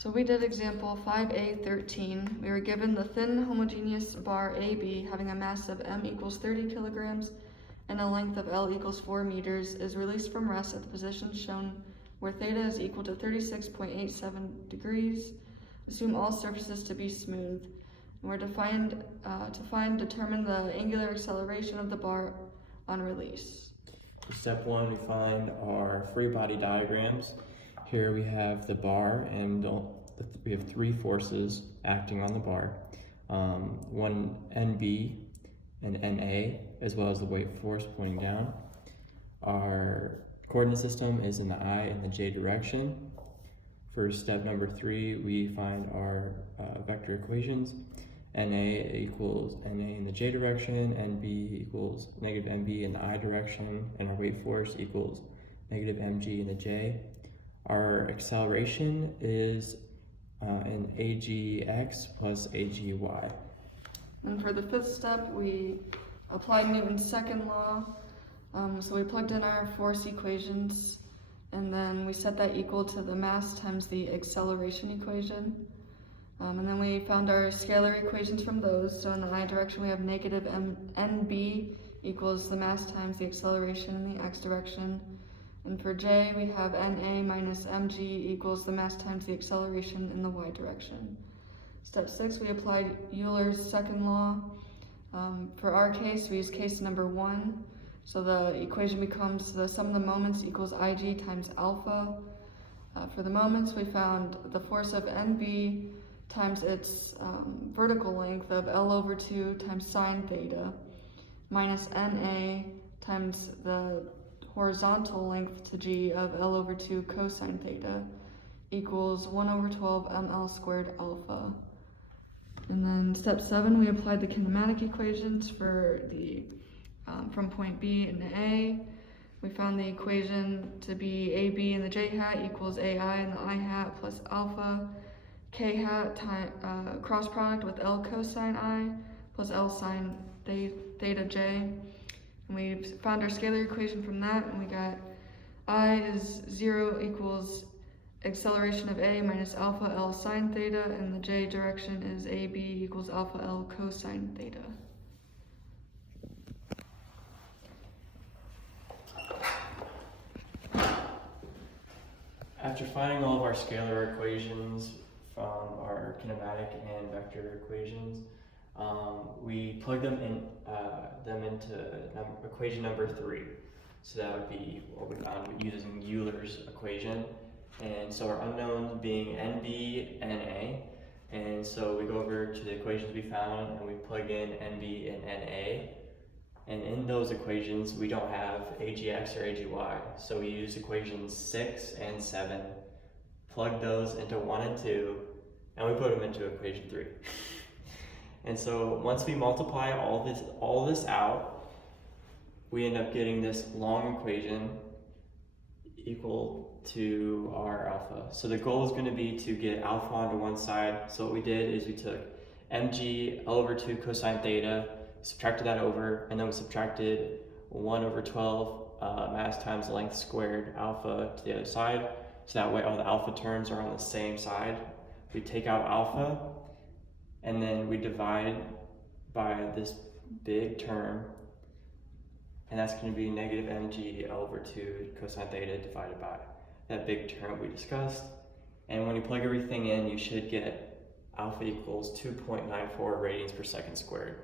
So we did example 5A13. We were given the thin homogeneous bar AB having a mass of m equals 30 kilograms and a length of L equals 4 meters is released from rest at the position shown where theta is equal to 36.87 degrees. Assume all surfaces to be smooth. And we're determine the angular acceleration of the bar on release. Step one, we find our free body diagrams. Here we have the bar, and we have three forces acting on the bar. One NB and NA, as well as the weight force pointing down. Our coordinate system is in the I and the J direction. For step number 3, we find our vector equations. NA equals NA in the J direction, NB equals negative MB in the I direction, and our weight force equals negative MG in the J. Our acceleration is in AGX plus AGY. And for the fifth step, we applied Newton's second law. So we plugged in our force equations, and then we set that equal to the mass times the acceleration equation. And then we found our scalar equations from those. So in the I direction, we have negative NB equals the mass times the acceleration in the X direction. And for J, we have NA minus MG equals the mass times the acceleration in the Y direction. Step 6, we applied Euler's second law. For our case, we use case number 1. So the equation becomes the sum of the moments equals IG times alpha. For the moments, we found the force of NB times its vertical length of L over 2 times sine theta minus NA times the horizontal length to G of L over 2 cosine theta equals 1 over 12 ml squared alpha. And then step 7, we applied the kinematic equations for the from point B into A. We found the equation to be AB in the J hat equals AI in the I hat plus alpha K hat cross product with L cosine I plus L sine theta J. And we found our scalar equation from that, and we got I is 0 equals acceleration of A minus alpha L sine theta, and the J direction is AB equals alpha L cosine theta. After finding all of our scalar equations from our kinematic and vector equations, we plug them into equation number 3. So that would be what we found using Euler's equation. And so our unknowns being NB, NA. And so we go over to the equations we found and we plug in NB and NA. And in those equations, we don't have AGX or AGY. So we use equations 6 and 7, plug those into 1 and 2, and we put them into equation 3. And so once we multiply all this out, we end up getting this long equation equal to our alpha. So the goal is going to be to get alpha onto one side. So what we did is we took mg L over 2 cosine theta, subtracted that over, and then we subtracted 1 over 12 mass times length squared alpha to the other side. So that way all the alpha terms are on the same side. We take out alpha, and then we divide by this big term, and that's going to be negative mg L over 2 cosine theta divided by that big term we discussed. And when you plug everything in, you should get alpha equals 2.94 radians per second squared.